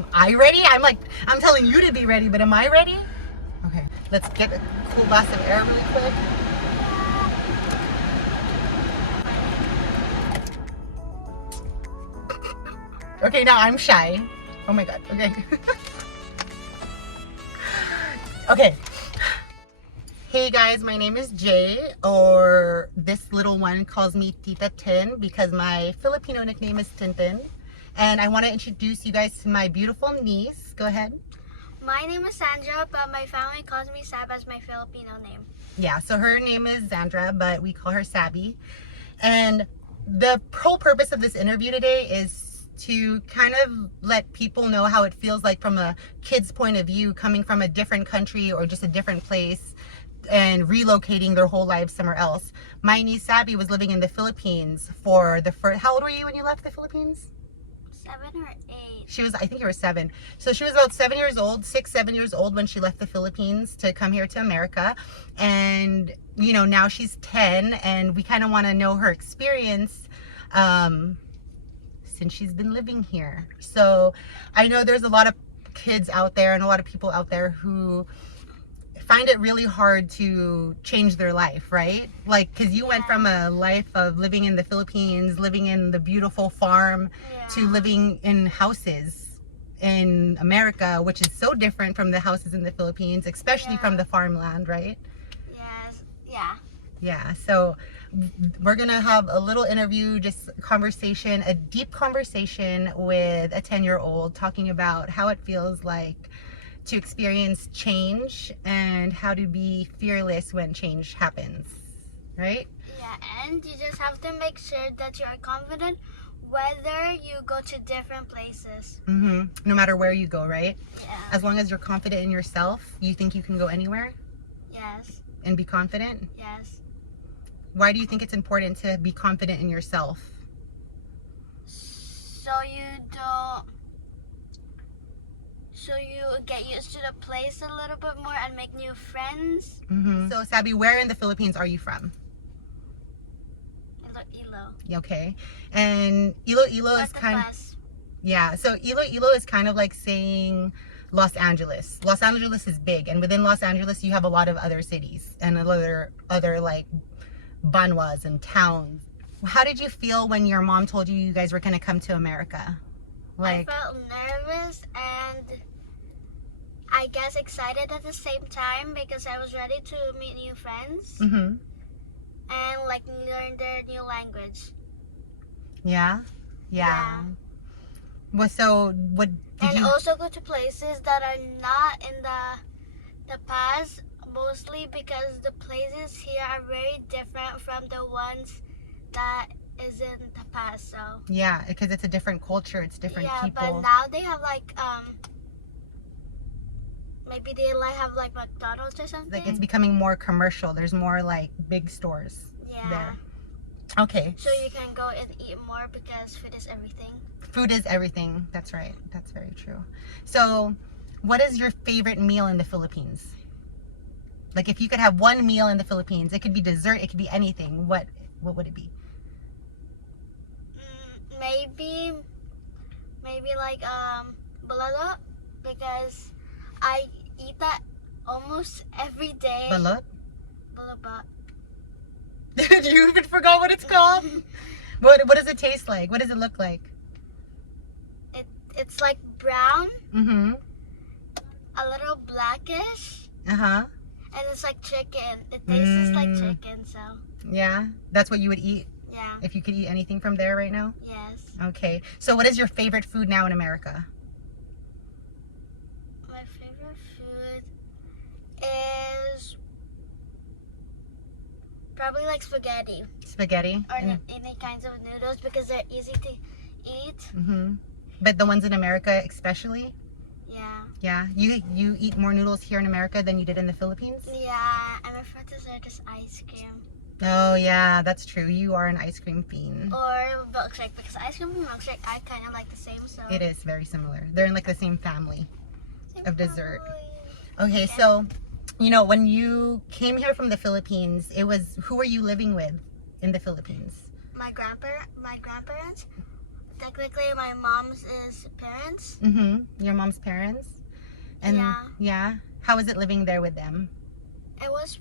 Am I ready? I'm telling you to be ready, but am I ready? Okay, let's get a cool blast of air really quick. Okay, now I'm shy. Oh my god, okay. Okay. Hey guys, my name is Jay, or this little one calls me Tita Tin because my Filipino nickname is Tintin. And I want to introduce you guys to my beautiful niece. Go ahead. My name is Sandra, but my family calls me Sab as my Filipino name. Yeah, so her name is Sandra, but we call her Sabby. And the whole purpose of this interview today is to kind of let people know how it feels like from a kid's point of view, coming from a different country or just a different place and relocating their whole lives somewhere else. My niece Sabby was living in the Philippines for the first, how old were you when you left the Philippines? 7 or 8. She was, I think you were 7. So she was about 7 years old, 6, 7 years old when she left the Philippines to come here to America. And, you know, now she's 10 and we kind of want to know her experience since she's been living here. So I know there's a lot of kids out there and a lot of people out there who find it really hard to change their life, right? Like, because you went from a life of living in the Philippines, living in the beautiful farm, to living in houses in America, which is so different from the houses in the Philippines, especially from the farmland, right? Yes. Yeah. Yeah, so we're gonna have a little interview, just conversation, a deep conversation with a 10-year-old talking about how it feels like to experience change and how to be fearless when change happens, right? Yeah, and you just have to make sure that you're confident whether you go to different places. No matter where you go, right? Yeah. As long as you're confident in yourself, you think you can go anywhere? Yes. And be confident? Yes. Why do you think it's important to be confident in yourself? So you get used to the place a little bit more and make new friends. So Sabby, where in the Philippines are you from? Ilo. Okay. And Ilo is kind of, yeah, so Ilo is kind of like saying Los Angeles. Los Angeles is big, and within Los Angeles you have a lot of other cities and other like banwas and towns. How did you feel when your mom told you you guys were going to come to America? Like, I felt nervous and I guess excited at the same time because I was ready to meet new friends and like learn their new language. Yeah. Well, so what did you also go to places that are not in the past, mostly because the places here are very different from the ones that is in the past. So yeah, because it's a different culture, it's different people. But now they have like maybe they like have like McDonald's or something. Like it's becoming more commercial. There's more like big stores there. Okay. So you can go and eat more because food is everything. Food is everything. That's right. That's very true. So, what is your favorite meal in the Philippines? Like if you could have one meal in the Philippines, it could be dessert, it could be anything. What would it be? Maybe like balalo, because I eat that almost every day. Balot? Balaba. You even forgot what it's called? What does it taste like? What does it look like? It's like brown. A little blackish. And it's like chicken. It tastes like chicken, so. Yeah, that's what you would eat? Yeah. If you could eat anything from there right now? Yes. Okay. So what is your favorite food now in America? My favorite food is probably like spaghetti. Spaghetti? Or any kinds of noodles because they're easy to eat. But the ones in America especially? Yeah. Yeah? You eat more noodles here in America than you did in the Philippines? Yeah. And my favorite dessert is ice cream. Oh yeah, that's true. You are an ice cream fiend. Or milkshake, because ice cream and milkshake I kind of like the same. So it is very similar. They're in like the same family of dessert. Okay, so you know when you came here from the Philippines, who were you living with in the Philippines? My grandparents technically my mom's is parents. Your mom's parents? And Yeah. yeah. How was it living there with them? It was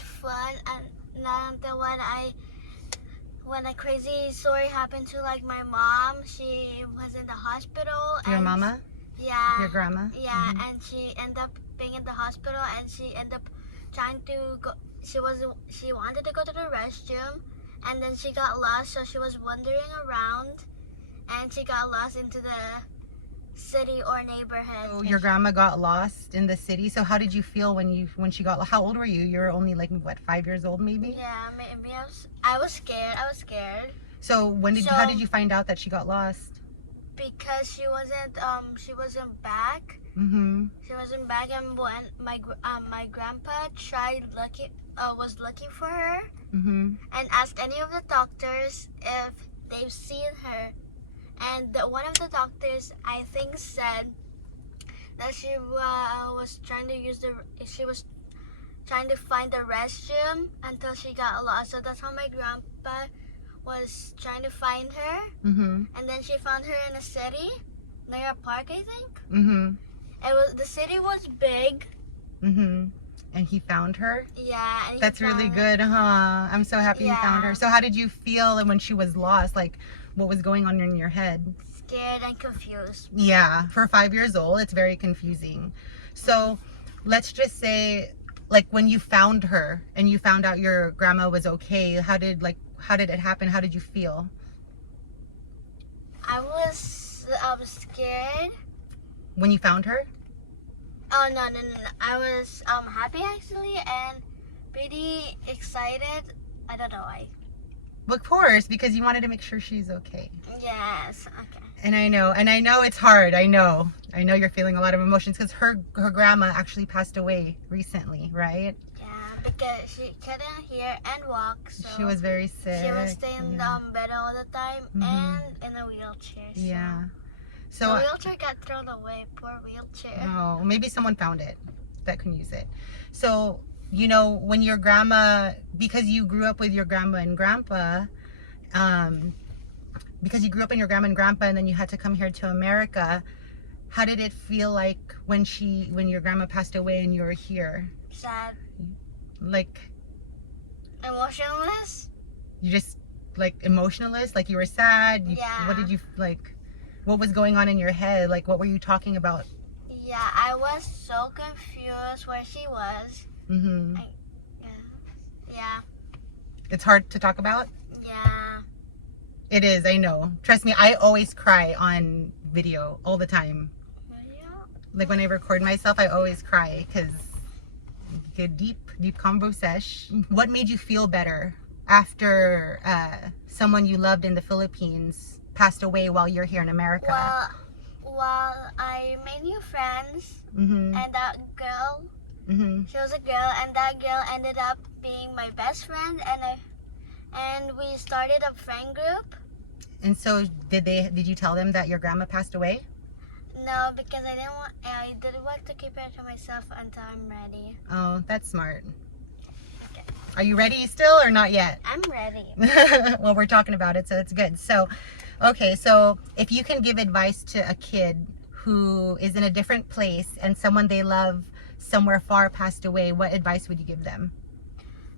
fun, and not until when a crazy story happened to like my mom. She was in the hospital. Your and mama? Yeah. Your grandma? Yeah, and she ended up being in the hospital, and she ended up trying to go. She wanted to go to the restroom, and then she got lost. So she was wandering around, and she got lost into the city or neighborhood. So your grandma got lost in the city. So how did you feel when she got? How old were you? You were only like what, 5 years old, maybe? Yeah, maybe I was scared. I was scared. So how did you find out that she got lost? Because she wasn't back. She wasn't back, and when my grandpa was looking for her, and asked any of the doctors if they've seen her, and one of the doctors, I think, said that she was trying to find the restroom until she got lost. So that's how my grandpa was trying to find her, and then she found her in a city near a park, I think. The city was big. And he found her? Yeah. And that's really good, huh? I'm so happy you found her. So how did you feel when she was lost? Like, what was going on in your head? Scared and confused. Yeah, for 5 years old, it's very confusing. So let's just say, like, when you found her and you found out your grandma was okay, how did it happen? How did you feel? I was scared. When you found her? Oh, no. I was happy, actually, and pretty excited. I don't know why. Of course, because you wanted to make sure she's okay. Yes, okay. And I know it's hard. I know you're feeling a lot of emotions because her grandma actually passed away recently, right? Yeah, because she couldn't hear and walk. So she was very sick. She was staying in bed all the time and in a wheelchair. So. Yeah. So the wheelchair got thrown away. Poor wheelchair. Oh, maybe someone found it that can use it. So, when your grandma, because you grew up with your grandma and grandpa, and then you had to come here to America, how did it feel like when your grandma passed away and you were here? Sad. Like emotionless? You just emotionless? Like you were sad? Yeah. What did you what was going on in your head? Like what were you talking about? Yeah, I was so confused where she was. Yeah. It's hard to talk about? Yeah. It is, I know. Trust me, I always cry on video all the time. Video? Like when I record myself, I always cry because a deep convo sesh. What made you feel better after someone you loved in the Philippines passed away while you're here in America? Well, I made new friends, and that girl, she was a girl, and that girl ended up being my best friend, and we started a friend group. And so did you tell them that your grandma passed away? No, because I didn't want to keep it to myself until I'm ready. Oh, that's smart. Okay. Are you ready still or not yet? I'm ready. Well, we're talking about it, so it's good. So, okay, so if you can give advice to a kid who is in a different place and someone they love somewhere far passed away, what advice would you give them?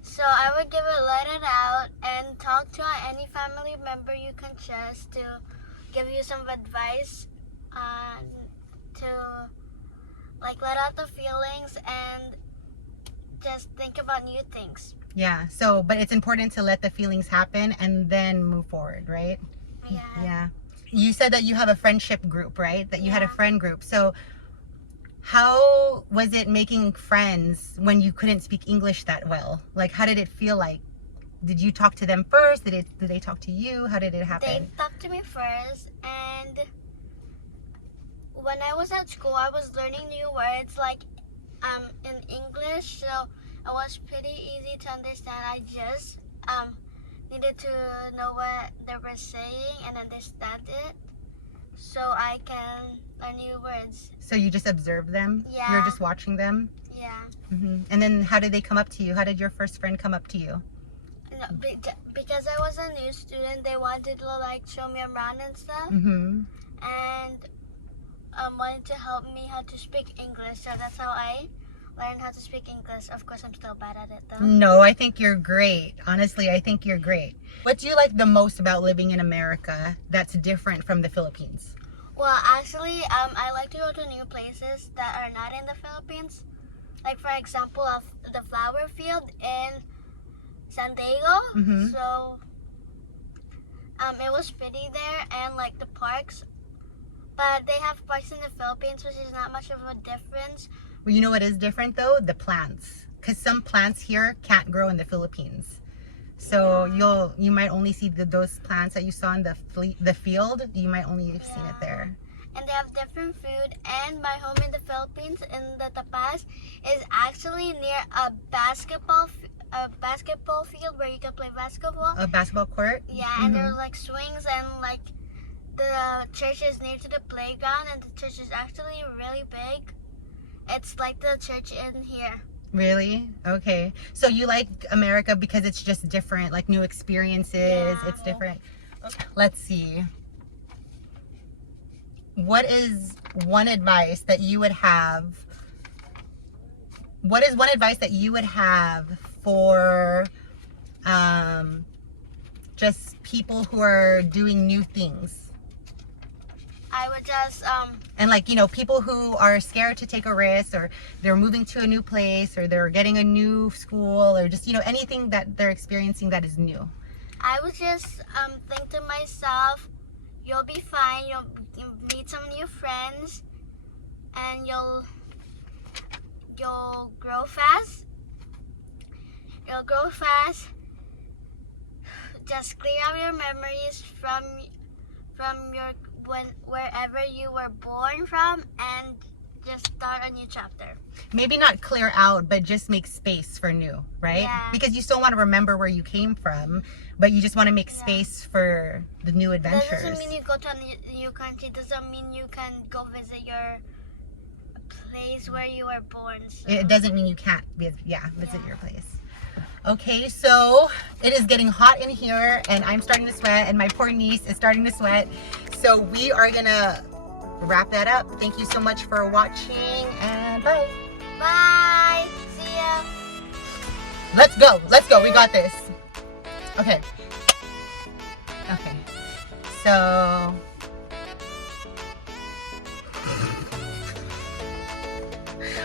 So I would let it out and talk to any family member you can trust to give you some advice, to let out the feelings and just think about new things. Yeah, so but it's important to let the feelings happen and then move forward, right? Yeah. You said that you have a friendship group, right? That you had a friend group. So how was it making friends when you couldn't speak English that well? Like, how did it feel like? Did you talk to them first? Did they talk to you? How did it happen? They talked to me first, and when I was at school, I was learning new words in English, so it was pretty easy to understand. I just needed to know what they were saying and understand it, so I can learn new words. So you just observe them? Yeah. You're just watching them? Yeah. And then how did they come up to you? How did your first friend come up to you? No, because I was a new student, they wanted to like show me around and stuff, Mm-hmm. and wanted to help me how to speak English. So that's how I learned how to speak English. Of course, I'm still bad at it though. No, I think you're great. Honestly, I think you're great. What do you like the most about living in America that's different from the Philippines? Well, actually, I like to go to new places that are not in the Philippines. Like for example, of the flower field in San Diego. Mm-hmm. So it was pretty there, and like the parks. But they have parks in the Philippines, which is not much of a difference. Well, you know what is different though? The plants. Because some plants here can't grow in the Philippines. So you might only see those plants that you saw in the field. You might only have seen it there. And they have different food. And my home in the Philippines, in the Tapas, is actually near a basketball field where you can play basketball. A basketball court? Yeah, and there's like swings, and like the church is near to the playground, and the church is actually really big. It's like the church in here. Really? Okay. So you like America because it's just different, like new experiences. Yeah. It's different. Okay. Let's see. What is one advice that you would have? What is one advice that you would have for just people who are doing new things? I would just And like, you know, people who are scared to take a risk, or they're moving to a new place, or they're getting a new school, or just, you know, anything that they're experiencing that is new. I would just think to myself, you'll be fine. You'll meet some new friends, and you'll grow fast. You'll grow fast. Just clear out your memories from your wherever you were born from, and just start a new chapter. Maybe not clear out, but just make space for new, right? Yeah. Because you still want to remember where you came from, but you just want to make space for the new That adventures. doesn't mean you go to a new country. Doesn't mean you can go visit your place where you were born. So. It doesn't mean you can't visit your place. Okay, so it is getting hot in here, and I'm starting to sweat, and my poor niece is starting to sweat. So we are gonna wrap that up. Thank you so much for watching, and bye. Bye. See ya. Let's go. Let's go. We got this. Okay. Okay. So.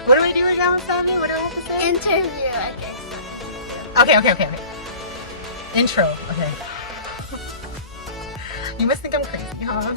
What do I do now, Sammy? What do I have to say? Interview, I guess. Okay. Intro. Okay. You must think I'm crazy, huh?